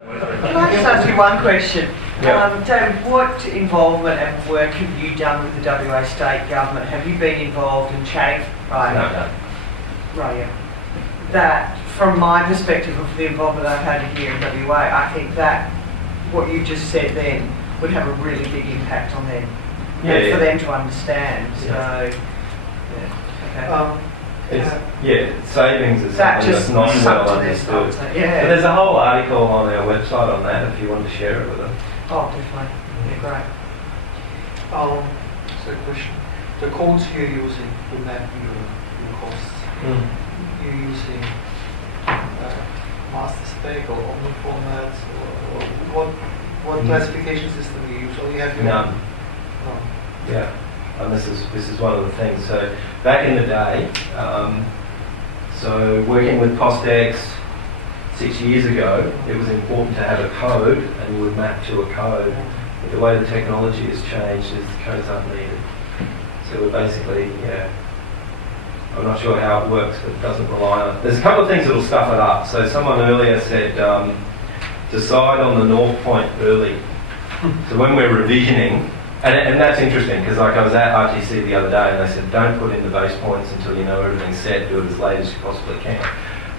Can I just ask you one question? Yeah. David, what involvement and work have you done with the WA state government? Have you been involved in chatting? Right. No. Right, yeah. That, from my perspective of the involvement I've had here in WA, I think that what you just said then would have a really big impact on them. And for them to understand. So, yeah. Okay. Savings is That something just that's not well something that's understood. yeah. But there's a whole article on our website on that if you want to share it with them. Oh, definitely. Yeah, great. So question. The codes you're using to map your costs, you're using master spec or omni formats or what classification system you use? Or you have your None. No. Yeah. And this is one of the things. So back in the day, so working with Costex 6 years ago, it was important to have a code and you would map to a code. But the way the technology has changed is the codes aren't needed. So we're basically, I'm not sure how it works, but it doesn't rely on it. There's a couple of things that will stuff it up. So someone earlier said, decide on the north point early. So when we're revisioning, and that's interesting because like I was at RTC the other day and they said don't put in the base points until you know everything's set, do it as late as you possibly can.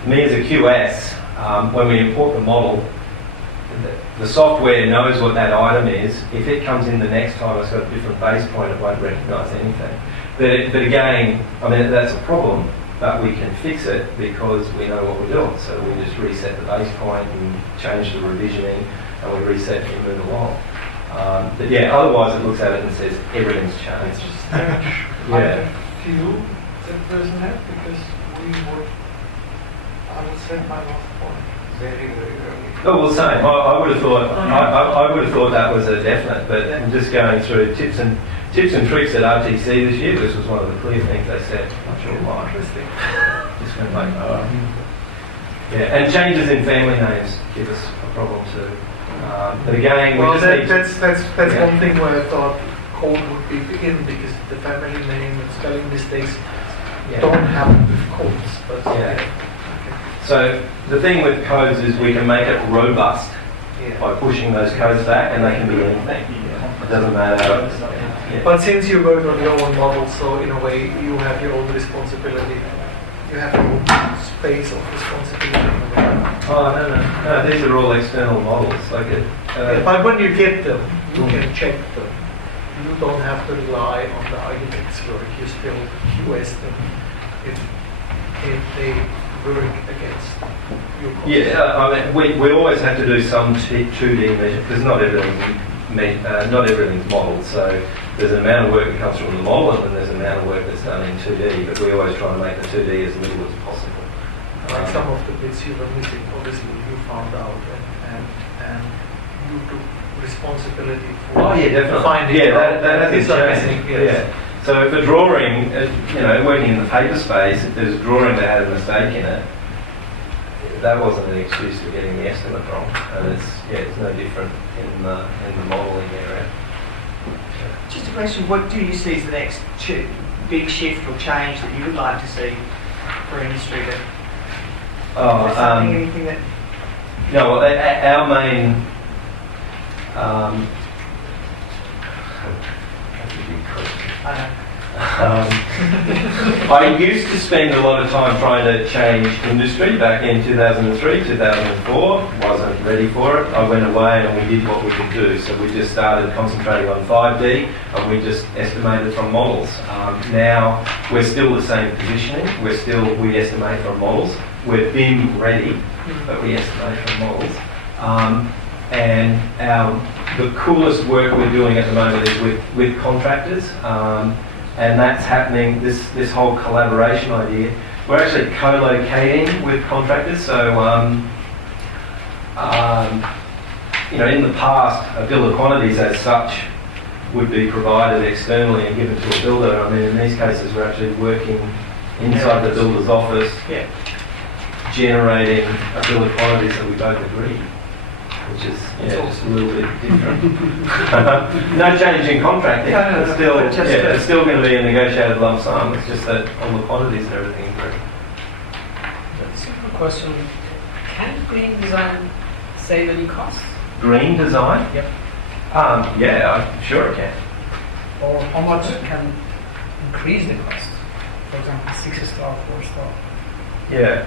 For me as a QS, when we import the model, the software knows what that item is. If it comes in the next time it's got a different base point, it won't recognise anything. But again, I mean that's a problem, but we can fix it because we know what we're doing. So we just reset the base point and change the revisioning and we reset and move along. But yeah, otherwise it looks at it and says everything's changed. I feel that doesn't have because I would set my last point very early. Oh well, same. I would have thought I would have thought that was a definite. But I'm just going through tips and tricks at RTC this year. This was one of the clear things they said. Not sure why. Interesting. Just went like, yeah, and changes in family names give us a problem too. But again, that's one thing where I thought code would be in because the family name and spelling mistakes don't happen with codes. But Okay. So the thing with codes is we can make it robust by pushing those codes back, and they can be anything. It doesn't matter. But since you work on your own model, so in a way you have your own responsibility. You have your own space of responsibility. Oh no! These are all external models. But when you get them, you can check them. You don't have to rely on the architect's work. You still QS them if they work against your costs. Yeah, I mean, we always have to do some 2D measure because not everything's modelled. So there's an amount of work that comes from the model, and then there's an amount of work that's done in 2D. But we always try to make the 2D as little as possible. Like some of the bits you were missing, obviously you found out, and you took responsibility for definitely. finding that out hasn't changed. Yes. Yeah. So if a drawing, working in the paper space, if there's a drawing that had a mistake in it, that wasn't an excuse for getting the estimate wrong. And it's no different in the modelling area. Just a question, what do you see as the next big shift or change that you would like to see for industry? Anything that... No, well, our main... I used to spend a lot of time trying to change industry back in 2003, 2004. Wasn't ready for it. I went away and we did what we could do. So we just started concentrating on 5D and we just estimated from models. Now we're still the same positioning. We estimate from models. We're BIM ready, but we estimate from models. And the coolest work we're doing at the moment is with contractors. And that's happening, this whole collaboration idea. We're actually co-locating with contractors. So, in the past, a bill of quantities as such would be provided externally and given to a builder. I mean, in these cases, we're actually working inside the builder's office, generating a bill of quantities that we both agree. Which is just a little bit different. No change in contracting. It's still going to be a negotiated lump sum. It's just that all the quantities and everything agree. Simple question: can green design save any costs? Green design? Yep. Yeah, I'm sure it can. Or how much can increase the cost? For example, 6-star, 4-star. Yeah.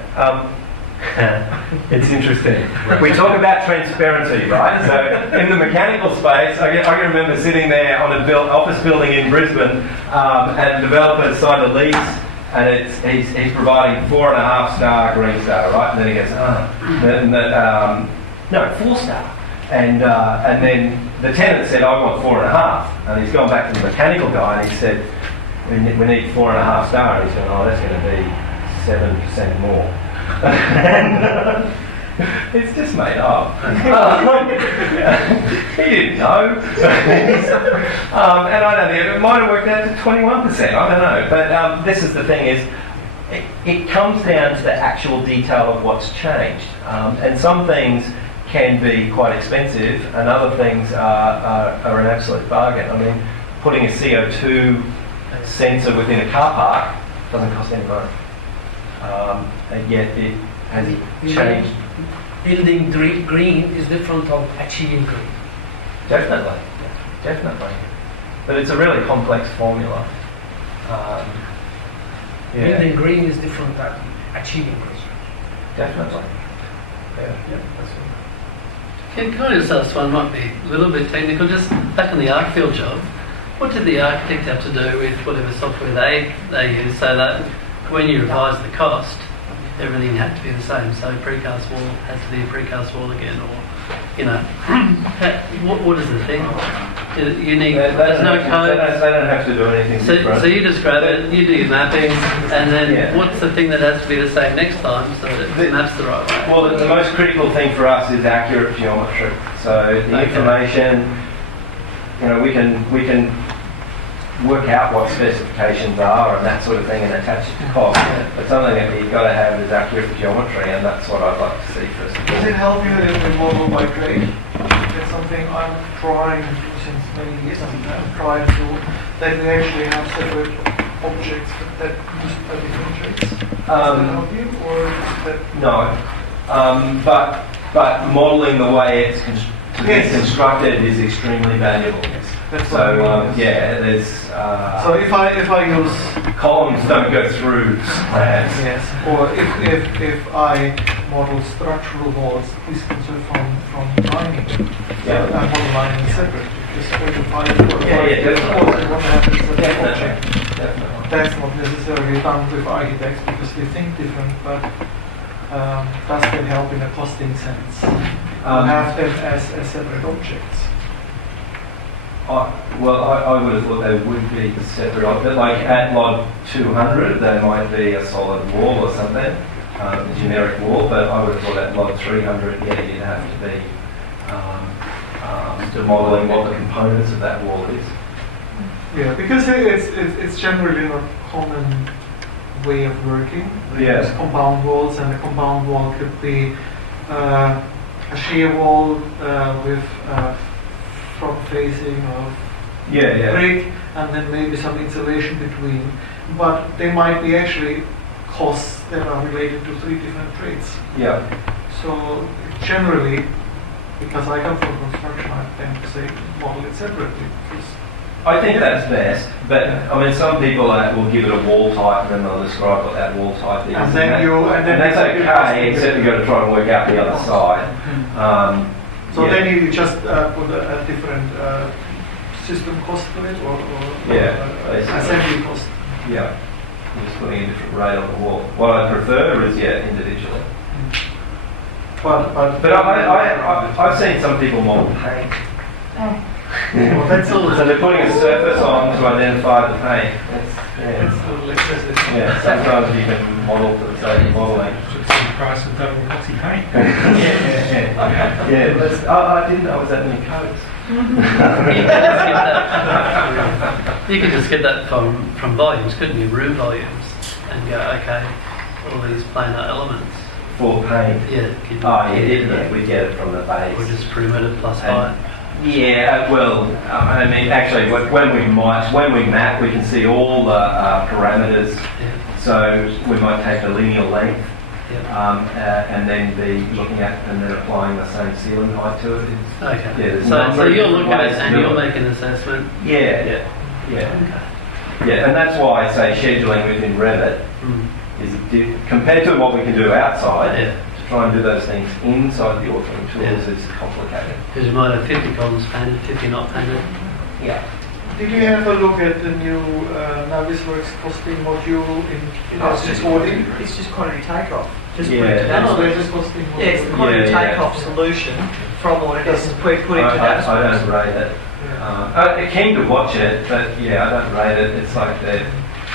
It's interesting. We talk about transparency, right? So in the mechanical space, I can remember sitting there on a office building in Brisbane, and the developer signed a lease, and he's providing 4.5-star Green Star, right? And then he goes, no, 4-star. And then the tenant said, I want 4.5. And he's gone back to the mechanical guy and he said, we need 4.5-star. And he's going, oh, that's going to be 7% more. It's just made up. He didn't know. And I don't think it might have worked out to 21%. I don't know. But this is the thing is, it comes down to the actual detail of what's changed. And some things can be quite expensive, and other things are an absolute bargain. I mean, putting a CO2 sensor within a car park doesn't cost any money. And yet it has changed. Building green is different from achieving green. Definitely. But it's a really complex formula. Building green is different than achieving green. Definitely. Yeah, that's it. Can I just ask one, might be a little bit technical, just back on the ArcField job, what did the architect have to do with whatever software they use so that when you revise the cost, everything had to be the same? So precast wall has to be a precast wall again, or, what is the thing? Unique, there's no code. They don't have to do anything different. So you just grab it, you do your mapping, and then what's the thing that has to be the same next time so that it maps the right way? Well, the most critical thing for us is accurate geometry. So the information, we can work out what specifications are and that sort of thing and attach it to cost. But something that you've got to have is accurate geometry, and that's what I'd like to see first. Does it help you in the model by grade? It's something I'm trying to do since many years. I'm trying to that we actually have separate objects that use different traits. Does that help you, or is that No, but modelling the way it's constructed is extremely valuable. that's So there's so if I use columns don't go through plans. yes, or if I model structural walls, please consider from lining. Yeah. I model lining separate. Just what happens to the object. Definitely. That's not necessarily done with architects because they think different, but does that help in a costing sense? Have them as separate objects. I would have thought they would be separate. But like at log 200, they might be a solid wall or something, a generic wall. But I would have thought at log 300, you'd have to be modelling what the components of that wall is. Yeah, because it's generally not common way of working. Yeah. There's compound walls, and a compound wall could be a shear wall with front facing of brick, and then maybe some insulation between. But they might be actually costs that are related to 3 different trades. Yeah. So generally, because I come from construction, I tend to say model it separately. I think that's best, but I mean, some people will give it a wall type and then they'll describe what that wall type is. And then that's okay, except you've got to try and work out the other side. So then you just put a different system cost to it, or assembly cost. Yeah, you're just putting a different rate on the wall. What I prefer is individually. But I've seen some people model paint. Well, that's all. So they're putting a surface on to identify the paint. Sometimes you can model for the sake of modelling. It's the price of double epoxy paint. I didn't know it was that many coats. You could just get that from volumes, couldn't you? Room volumes, and go, okay, all these planar elements. For paint? Yeah. We get it from the base. Or just perimeter plus height. Yeah, well, I mean, actually, when we map, we can see all the parameters. Yeah. So we might take the linear length and then be looking at and then applying the same ceiling height to it. Okay. Yeah, there's a So number of you'll different look at ways it to and do you'll it. make an assessment. Yeah. Yeah, and that's why I say scheduling within Revit is compared to what we can do outside. Yeah. To try and do those things inside the authoring tools is complicated. Because you might have 50 columns painted, 50 not painted. Yeah. Did you have a look at the new Navisworks costing module in It's just recording? It's just quantity takeoff. Just Yeah. put it to that. That's where this costing module. Yeah, it's the quantity Yeah, yeah. takeoff solution from what it is put into that. I don't rate it. I'm keen to watch it, but yeah, I don't rate it. It's like their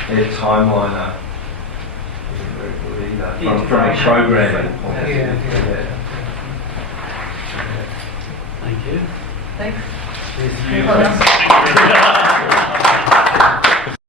timeliner isn't very good either. From a programming point of view. Yeah. Thank you. Thanks. Yes.